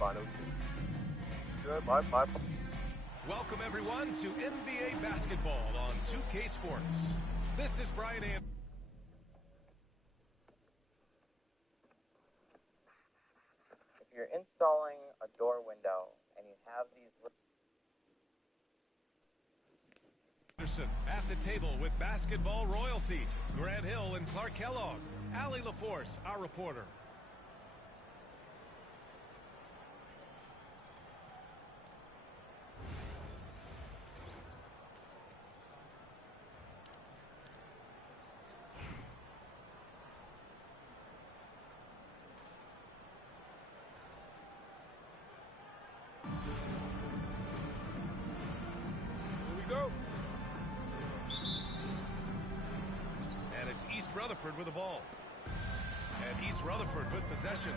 fun. It was good. My Welcome everyone to NBA basketball on 2K Sports. This is Brian Anderson. If you're installing a door window and you have these At the table with basketball royalty, Grant Hill and Clark Kellogg. Allie LaForce, our reporter. Rutherford with the ball. And East Rutherford with possession.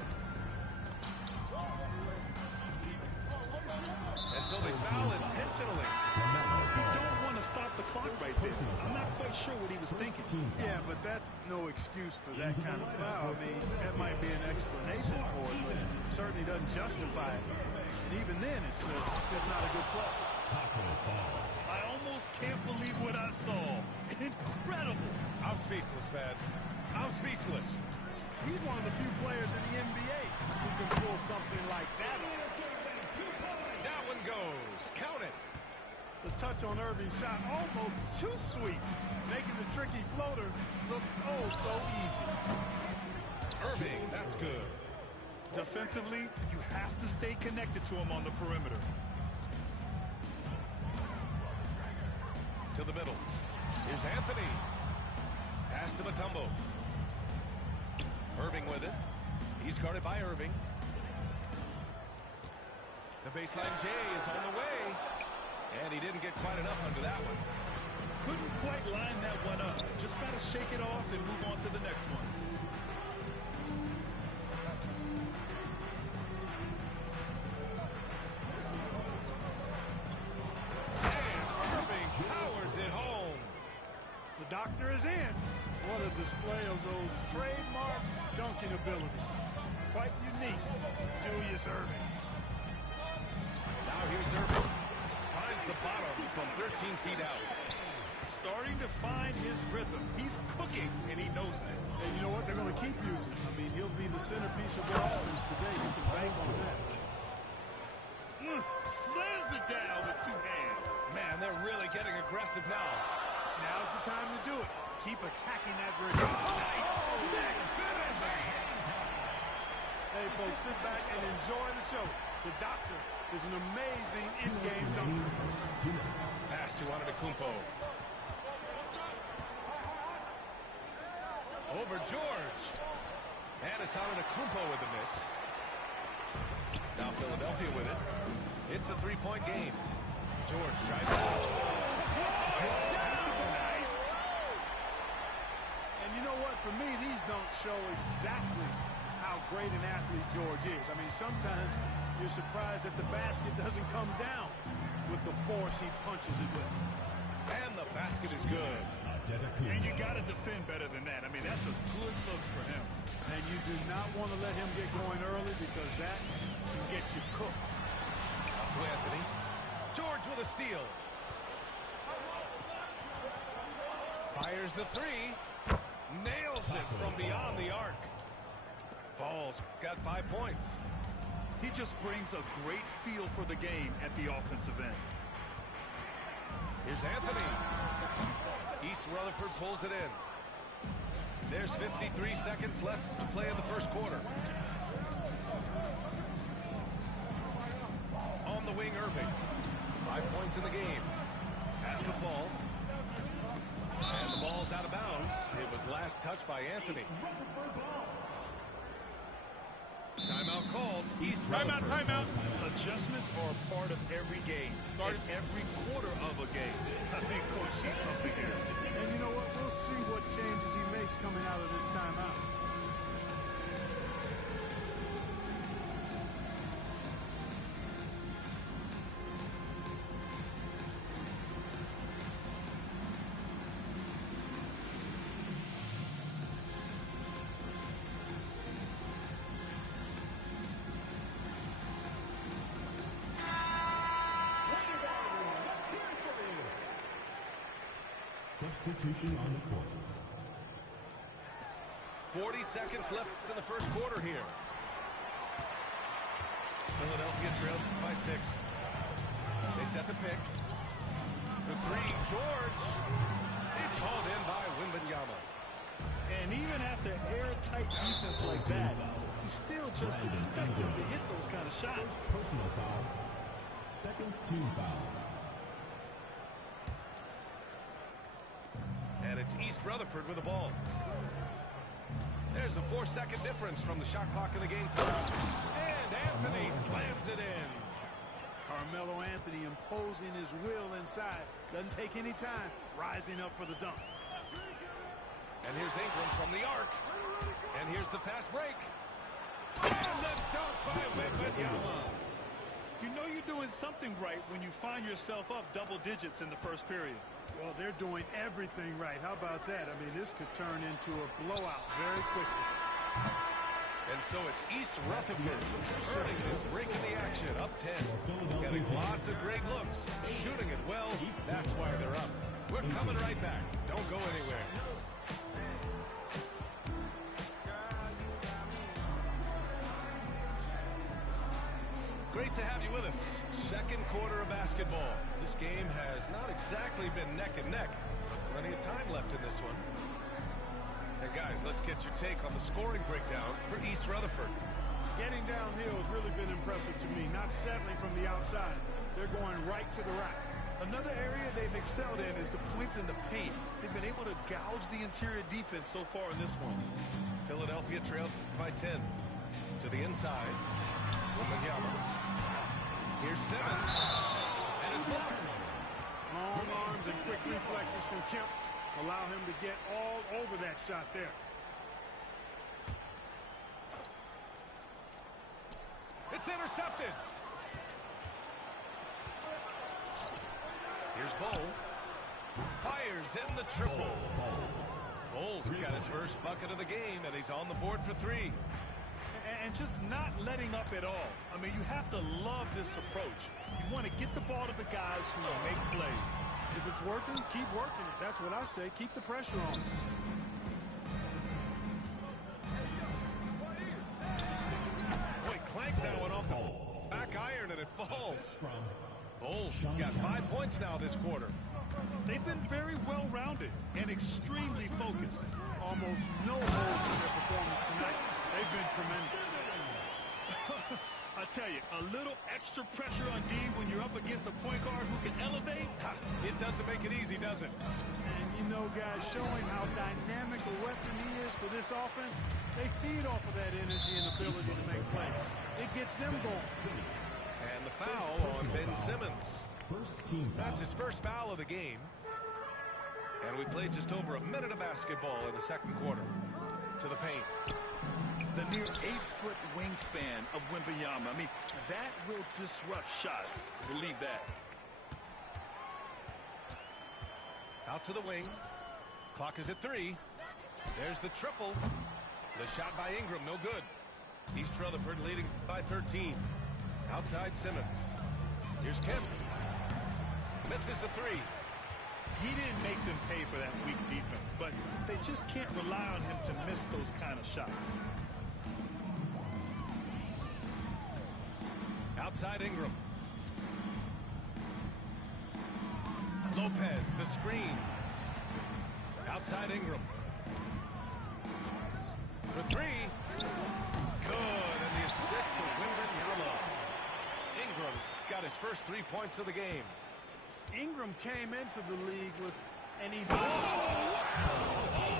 And so they foul intentionally. You don't want to stop the clock right there. I'm not quite sure what he was thinking. Yeah, but that's no excuse for that kind of foul. I mean, that might be an explanation for it, but it certainly doesn't justify it. And even then, it's just not a good play. I almost can't believe what I saw. Incredible. I'm speechless, man. I'm speechless. He's one of the few players in the NBA who can pull something like that off. That one goes. Count it. The touch on Irving's shot almost too sweet, making the tricky floater looks oh so easy. Irving, that's good. Defensively, you have to stay connected to him on the perimeter. To the middle. Here's Anthony. Pass to Mutombo. Irving with it. He's guarded by Irving. The baseline J is on the way. And he didn't get quite enough under that one. Couldn't quite line that one up. Just got to shake it off and move on to the next one. Powers it home. The doctor is in. What a display of those trademark dunking abilities. Quite unique, Julius Irving. Now here's Irving. Finds the bottom from 13 feet out. Starting to find his rhythm. He's cooking, and he knows it. And you know what? They're going to keep using him. I mean, he'll be the centerpiece of their offense today. You can bank on that. Slams it down with two hands. Man, they're really getting aggressive now. Now's the time to do it. Keep attacking that rig. Nice. Big finish. Hey, folks, sit back and enjoy the show. The doctor is an amazing in-game dunker. Pass to Antetokounmpo. Over George. And it's Antetokounmpo with the miss. Now Philadelphia with it. It's a three-point game. George tries to... Nice. And you know what? For me, these dunks show exactly how great an athlete George is. I mean, sometimes you're surprised that the basket doesn't come down with the force he punches it with. And the basket is good. And you got to defend better than that. I mean, that's a good look for him. And you do not want to let him get going early because that can get you cooked. Up to Anthony. George with a steal. Fires the three. Nails it from beyond the arc. Falls. Got 5 points. He just brings a great feel for the game at the offensive end. Here's Anthony. East Rutherford pulls it in. There's 53 seconds left to play in the first quarter. On the wing, Irving. 5 points in the game. Has to fall. And the ball's out of bounds. It was last touched by Anthony. Timeout called. Timeout. Adjustments are a part of every game. Start every quarter of a game. I think Coach sees something here. And you know what? We'll see what changes he makes coming out of this timeout. Substitution on the court. 40 seconds left in the first quarter here. Philadelphia trails by 6. They set the pick. For 3, George. It's hauled in by Wembanyama. And even after airtight defense like that, you still just expect him to hit those kind of shots. Personal foul. Second team foul. And it's East Rutherford with the ball. There's a 4-second difference from the shot clock in the game. And Anthony slams it in. Carmelo Anthony imposing his will inside. Doesn't take any time. Rising up for the dunk. And here's Ingram from the arc. And here's the fast break. And the dunk by Wembanyama. You know you're doing something right when you find yourself up double digits in the first period. Well, they're doing everything right. How about that? I mean, this could turn into a blowout very quickly. And so it's East Rutherford earning this break in the action, up 10. Getting lots of great looks, shooting it well. That's why they're up. We're coming right back. Don't go anywhere. Great to have you with us. Second quarter of basketball. This game has not exactly been neck and neck, but plenty of time left in this one. And guys, let's get your take on the scoring breakdown for East Rutherford. Getting downhill has really been impressive to me. Not settling from the outside. They're going right to the rack. Another area they've excelled in is the points in the paint. They've been able to gouge the interior defense so far in this one. Philadelphia trails by 10. To the inside. Wembanyama. Here's Simmons. And it's blocked. Long arms and quick reflexes from Kemp allow him to get all over that shot there. It's intercepted. Here's Bol. Fires in the triple. Bol's got his first bucket of the game, and he's on the board for 3. And just not letting up at all. I mean, you have to love this approach. You want to get the ball to the guys who will make plays. If it's working, keep working it. That's what I say. Keep the pressure on. Boy, clanks that one off the back iron, and it falls. Bol's got 5 points now this quarter. They've been very well-rounded and extremely focused. Almost no holes in their performance tonight. They've been tremendous. I tell you, a little extra pressure on D when you're up against a point guard who can elevate. It doesn't make it easy, does it? And you know, guys, showing how dynamic a weapon he is for this offense, they feed off of that energy and ability to make plays. It gets them going. And the foul on Ben Simmons. That's his first foul of the game. And we played just over a minute of basketball in the second quarter. To the paint. The near 8-foot wingspan of Wembanyama. I mean, that will disrupt shots. Believe that. Out to the wing. Clock is at 3. There's the triple. The shot by Ingram, no good. East Rutherford leading by 13. Outside Simmons. Here's Kemp. Misses the 3. He didn't make them pay for that weak defense, but they just can't rely on him to miss those kind of shots. Outside Ingram. Lopez, the screen. Outside Ingram. For 3. Good, and the assist to Wembanyama. Ingram's got his first 3 points of the game. Ingram came into the league with an Oh, wow.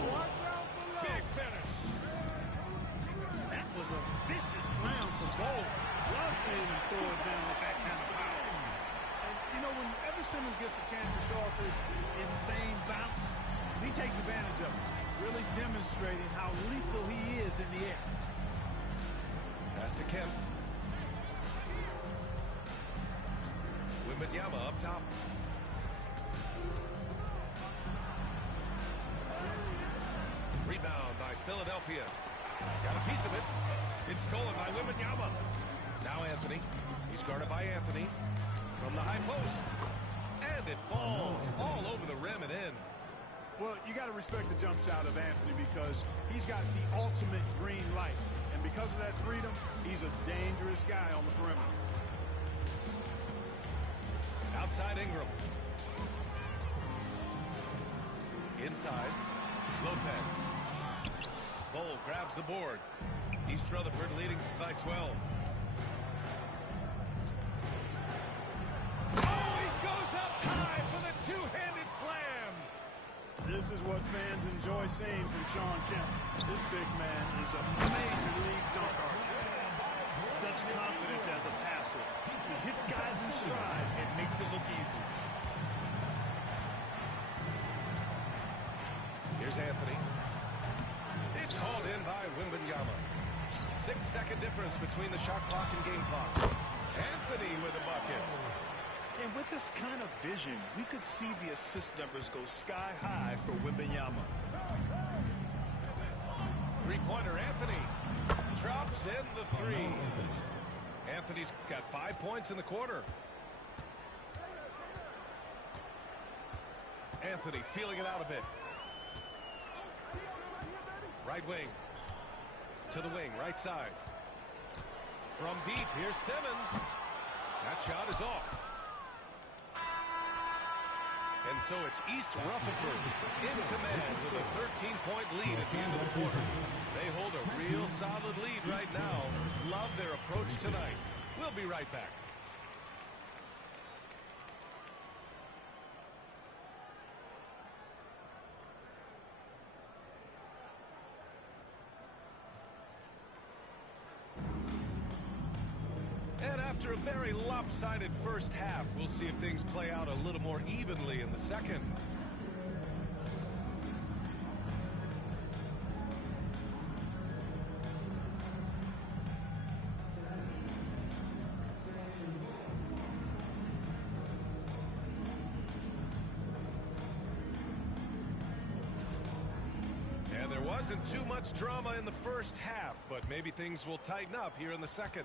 Watch out below. Big finish. That was a vicious slam for Bol. Love seeing him throw it down with that kind of power. And, you know, whenever Simmons gets a chance to show off his insane bounce, he takes advantage of it, really demonstrating how lethal he is in the air. Pass to Kemp. Wembanyama up top. Rebound by Philadelphia. Got a piece of it. It's stolen by Wembanyama. Now Anthony. He's guarded by Anthony. From the high post. And it falls all over the rim and in. Well, you got to respect the jump shot of Anthony because he's got the ultimate green light. And because of that freedom, he's a dangerous guy on the perimeter. Outside Ingram. Inside, Lopez. Bol grabs the board. East Rutherford leading by 12. Oh, he goes up high for the two-handed slam. This is what fans enjoy seeing from Sean Kemp. This big man is a major league dunk artist. Such confidence as a passer. He hits guys in stride and makes it look easy. Here's Anthony. It's hauled in by Wembanyama. 6-second difference between the shot clock and game clock. Anthony with a bucket. And with this kind of vision, we could see the assist numbers go sky high for Wembanyama. Three-pointer Anthony drops in the three. Anthony's got 5 points in the quarter. Anthony feeling it out a bit. Right wing. To the wing, right side. From deep, here's Simmons. That shot is off. And so it's East Rutherford in command with a 13-point lead at the end of the quarter. They hold a real solid lead right now. Love their approach tonight. We'll be right back. And after a very lopsided first half, we'll see if things play out a little more evenly in the second. And there wasn't too much drama in the first half, but maybe things will tighten up here in the second.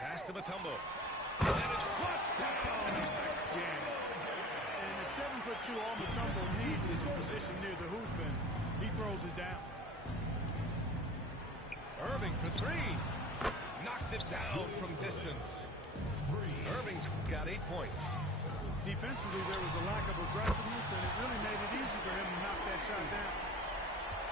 Pass to Mutombo. And it's flushed down. Nice jam. And at 7'2", all Mutombo needs is a position near the hoop, and he throws it down. Irving for three. Knocks it down from distance. Irving's got 8 points. Defensively, there was a lack of aggressiveness, and it really made it easy for him to knock that shot down.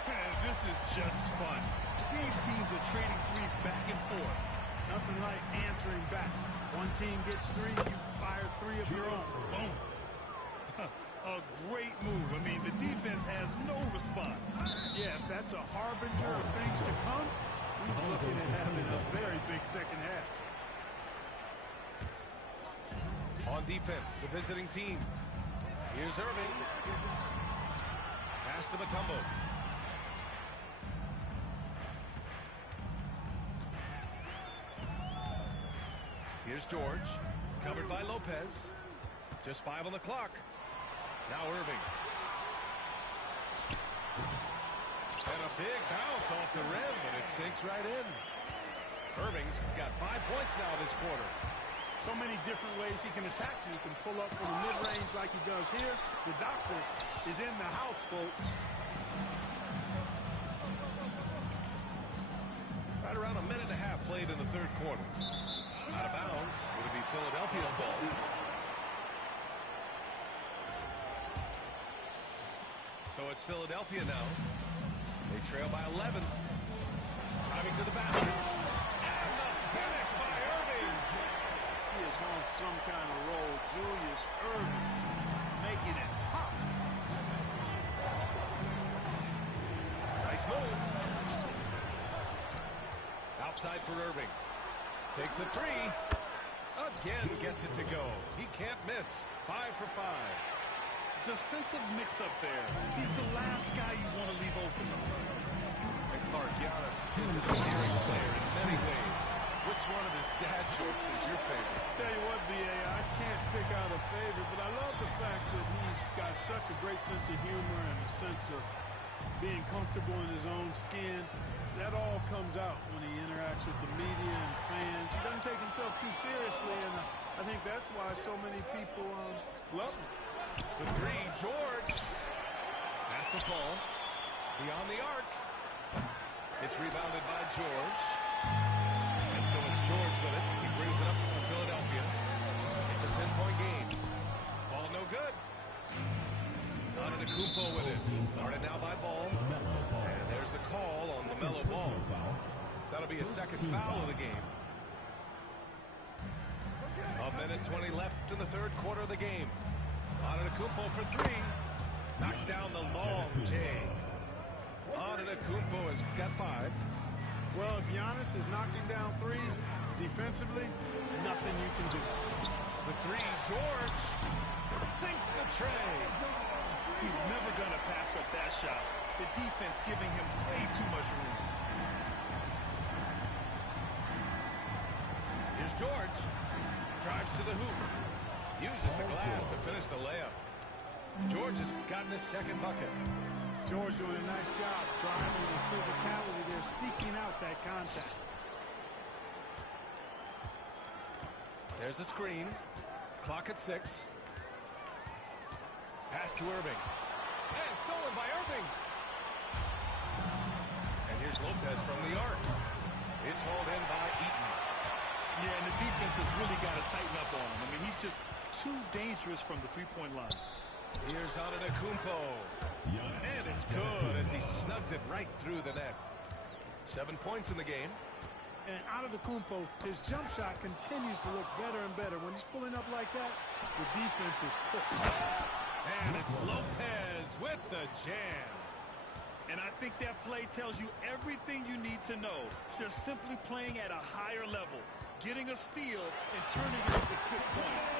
Man, this is just fun. These teams are trading threes back and forth. Nothing like answering back. One team gets three, you fire three of your own. Boom. A great move. I mean, the defense has no response. Yeah, if that's a harbinger of things to come, he's looking at having a very big second half. On defense, the visiting team. Here's Irving. Pass to Mutombo. Here's George. Covered by Lopez. Just 5 on the clock. Now Irving. And a big bounce off the rim, but it sinks right in. Irving's got 5 points now this quarter. So many different ways he can attack you. He can pull up from the mid-range like he does here. The doctor is in the house, folks. Right around a minute and a half played in the third quarter. Out of bounds. It'll be Philadelphia's ball. So it's Philadelphia now. They trail by 11. Driving to the basket. And the finish by Irving. He is on some kind of roll. Julius Irving making it pop. Nice move. Outside for Irving. Takes a three. Again gets it to go. He can't miss. 5 for 5. Defensive mix-up there. He's the last guy you want to leave open. And Clark, Giannis is a daring player in many ways. Which one of his dad jokes is your favorite? Tell you what, BA, I can't pick out a favorite, but I love the fact that he's got such a great sense of humor and a sense of being comfortable in his own skin. That all comes out when he interacts with the media and fans. He doesn't take himself too seriously, and I think that's why so many people love him. For three, George. Has to fall. Beyond the arc. It's rebounded by George. And so it's George with it. He brings it up for Philadelphia. It's a 10-point game. Ball no good. Antetokounmpo with it. Guarded now by Ball. And there's the call on LaMelo Ball. That'll be a second foul of the game. A minute 20 left in the third quarter of the game. Antetokounmpo for three. Knocks down the long J. Antetokounmpo has got 5. Well, if Giannis is knocking down threes, defensively, nothing you can do. For three, George sinks the tray. He's never going to pass up that shot. The defense giving him way too much room. Here's George. Drives to the hoop. Uses the glass to finish the layup. George has gotten his second bucket. George doing a nice job driving with physicality. They're seeking out that contact. There's a screen. Clock at 6. Pass to Irving. And stolen by Irving. And here's Lopez from the arc. It's hauled in by Eaton. Yeah, and the defense has really got to tighten up on him. I mean, he's just too dangerous from the three-point line. Here's Antetokounmpo. And it's good as he snugs it right through the net. 7 points in the game. And Antetokounmpo, his jump shot continues to look better and better. When he's pulling up like that, the defense is cooked. And it's Lopez with the jam. And I think that play tells you everything you need to know. They're simply playing at a higher level, getting a steal and turning it into quick points.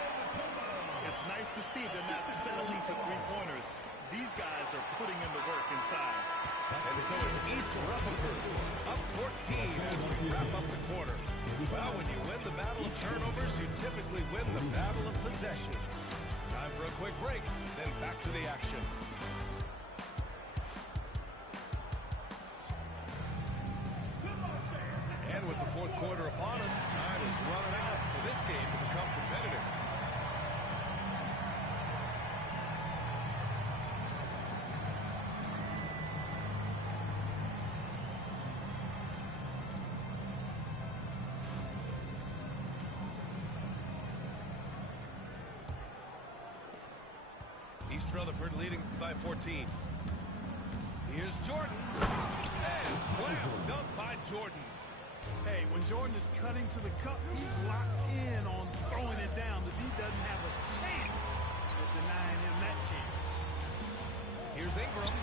It's nice to see they're not settling for three-pointers. These guys are putting in the work inside. And so it's East Rutherford up 14 as we wrap up the quarter. Well, when you win the battle of turnovers, you typically win the battle of possession. Time for a quick break, then back to the action. And with the fourth quarter upon us, time is running out for this game to become competitive. East Rutherford leading by 14. Here's Jordan. And slam dunk by Jordan. Hey, when Jordan is cutting to the cup, he's locked in on throwing it down. The D doesn't have a chance at denying him that chance. Here's Ingram.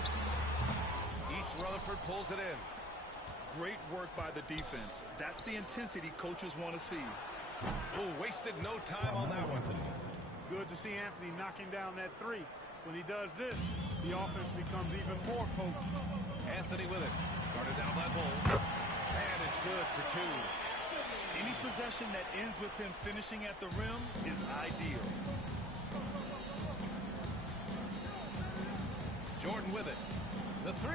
East Rutherford pulls it in. Great work by the defense. That's the intensity coaches want to see. Oh, wasted no time on that one. Good to see Anthony knocking down that three. When he does this, the offense becomes even more potent. Anthony with it. Guarded down by Bull. And it's good for 2. Any possession that ends with him finishing at the rim is ideal. Jordan with it. The 3.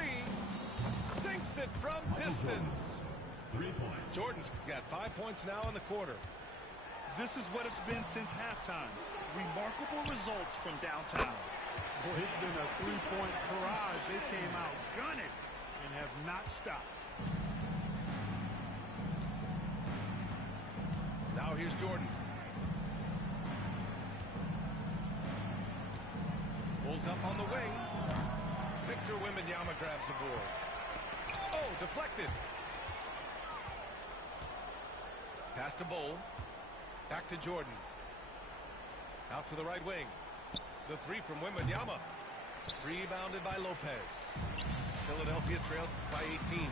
Sinks it from distance. 3 points. Jordan's got 5 points now in the quarter. This is what it's been since halftime. Remarkable results from downtown. Boy, it's been a three-point barrage. They came out gunning and have not stopped. Now here's Jordan. Pulls up on the wing. Victor Wembanyama grabs the board. Oh, deflected. Pass to Bull. Back to Jordan. Out to the right wing. The 3 from Wembanyama. Rebounded by Lopez. Philadelphia trails by 18.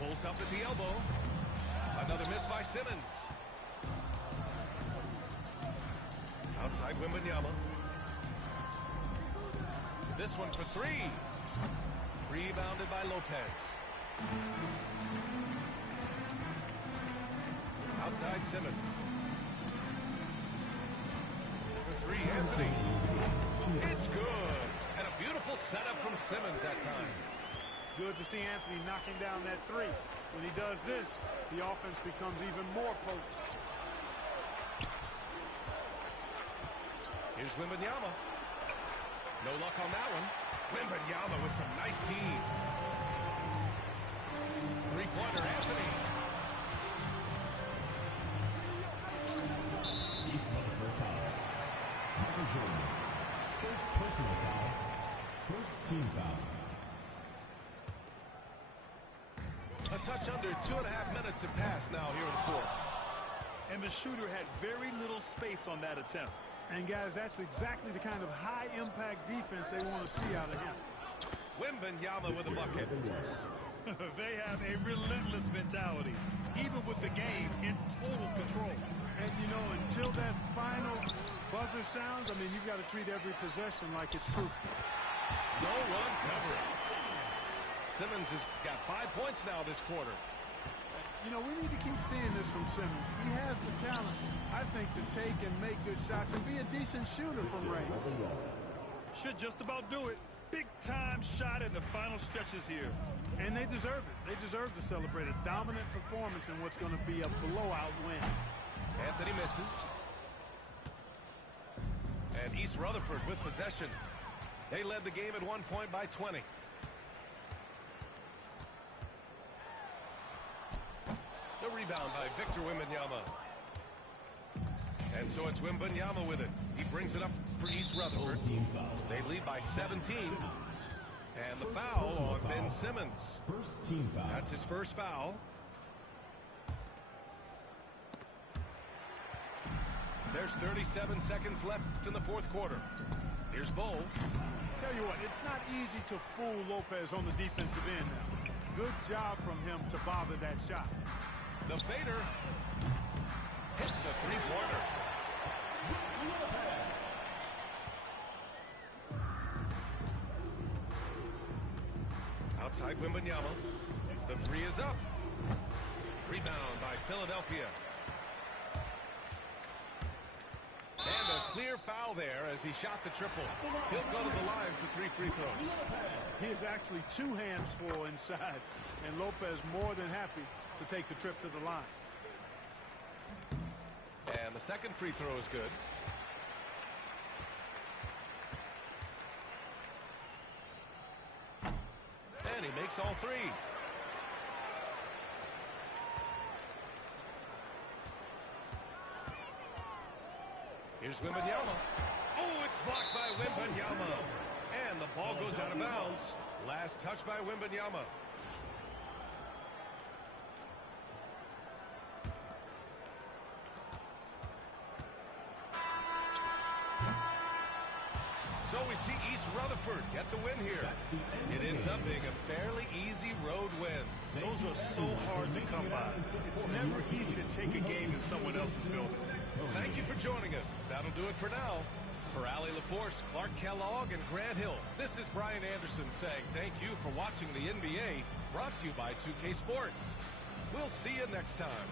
Pulls up at the elbow. Another miss by Simmons. Outside Wembanyama. This one for 3. Rebounded by Lopez. Outside Simmons. For 3, Anthony. It's good. And a beautiful setup from Simmons that time. Good to see Anthony knocking down that three. When he does this, the offense becomes even more potent. Here's Wembanyama. No luck on that one. Wembanyama with some nice D. Three-pointer, Anthony. East Rutherford foul. Michael Jordan. First personal foul. First team foul. A touch under 2.5 minutes have passed now here in the fourth. And the shooter had very little space on that attempt. And, guys, that's exactly the kind of high-impact defense they want to see out of him. Wembanyama with a bucket. They have a relentless mentality, even with the game in total control. And, you know, until that final buzzer sounds, I mean, you've got to treat every possession like it's crucial. No run coverage. Simmons has got 5 points now this quarter. You know, we need to keep seeing this from Simmons. He has the talent, I think, to take and make good shots and be a decent shooter from range. Should just about do it. Big-time shot in the final stretches here. And they deserve it. They deserve to celebrate a dominant performance in what's going to be a blowout win. Anthony misses. And East Rutherford with possession. They led the game at 1 point by 20. The rebound by Victor Wembanyama. And so it's Wembanyama with it. He brings it up for East Rutherford. They lead by 17. And the foul on Ben Simmons. First team foul. That's his first foul. There's 37 seconds left in the fourth quarter. Here's Bull. Tell you what, it's not easy to fool Lopez on the defensive end now. Good job from him to bother that shot. The fader hits a three-pointer. Outside Wembanyama. The three is up. Rebound by Philadelphia. And a clear foul there as he shot the triple. He'll go to the line for 3 free throws. He is actually 2 hands full inside, and Lopez more than happy to take the trip to the line. And the second free throw is good. And he makes all 3. Here's Wembanyama. Oh, it's blocked by Wembanyama. And the ball goes out of bounds. Last touch by Wembanyama. So we see East Rutherford get the win here. It ends up being a fairly easy road win. Those are so hard to come by. It's never easy to take a game in someone else's building. Thank you for joining us. That'll do it for now. For Allie LaForce, Clark Kellogg, and Grant Hill, this is Brian Anderson saying thank you for watching the NBA, brought to you by 2K Sports. We'll see you next time.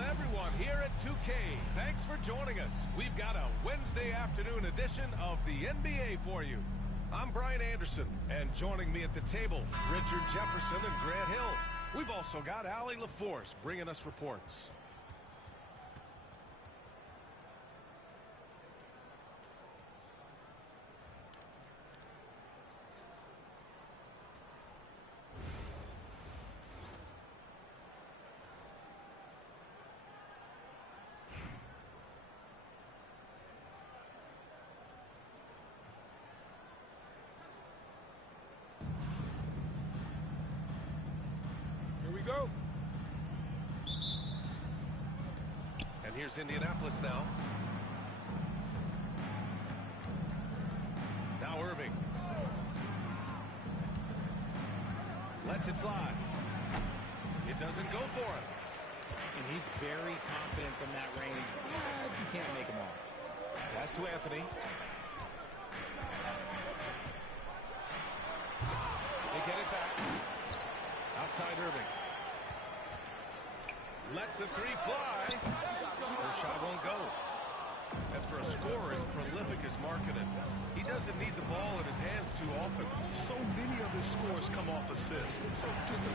Welcome, everyone, here at 2K. Thanks for joining us. We've got a Wednesday afternoon edition of the NBA for you. I'm Brian Anderson, and joining me at the table, Richard Jefferson and Grant Hill. We've also got Allie LaForce bringing us reports. Here we go. And here's Indianapolis now. Now Irving. Lets it fly. It doesn't go for him. And he's very confident from that range, but you can't make him all. Pass to Anthony. They get it back. Outside Irving. Lets the three fly. First shot won't go. And for a scorer as prolific as Markkanen, he doesn't need the ball in his hands too often. So many of his scores come off assists. So just a